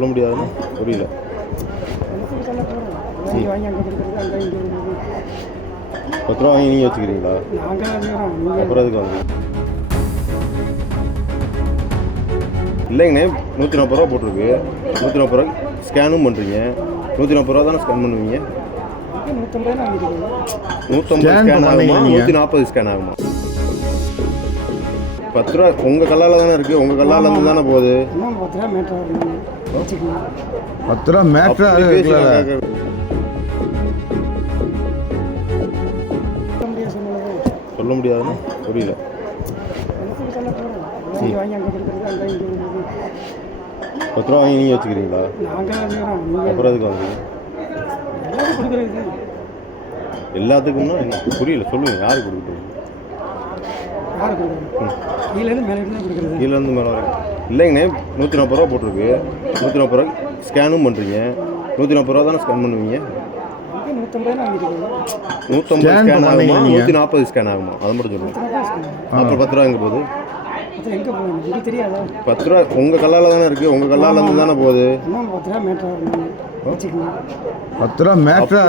சொல்ல முடியாதுன்னு புரியல. ₹10 வாங்கி நீங்கள் வச்சுக்கிறீங்களா? அப்புறம் எதுக்கு வாங்க? இல்லைங்கண்ணே, ₹140 போட்டிருக்கு. ₹140 ஸ்கேனும் பண்ணுறீங்க. ₹140 தானே ஸ்கேன் பண்ணுவீங்க? 150 ஸ்கேன் ஆகுமா? 140 ஸ்கேன் ஆகுமா? ₹10 உங்கள் கல்லால் தானே இருக்குது, உங்கள் கல்லால் இருந்து தானே போகுது. ₹10 மேட்ரா சொல்ல முடியாதுன்னு புரியல. ₹10 வாங்கி நீங்கள் வச்சுக்கிறீங்களா? அப்புறம் எதுக்கு வாங்குறீங்க? எல்லாத்துக்கும்னா என்ன புரியல, சொல்லுங்கள். யாருக்கு கொடுக்குறீங்க? கீழேருந்து மேலே வரைக்கும் இல்லைங்கண்ணே, ₹140 போட்டிருக்கு. ₹140 ஸ்கேனும் பண்ணுறீங்க. ₹140 தானே ஸ்கேன் பண்ணுவீங்க? 150 ஸ்கேன் ஆகுமா? 140 ஸ்கேன் ஆகுமா? அதை மட்டும் சொல்லுங்கள். அப்புறம் ₹10 எங்கே போகுது? ₹10 உங்கள் கல்லால் தானே இருக்குது, உங்கள் கல்லால் இருந்து தானே போகுது. ₹10 மேட்ரா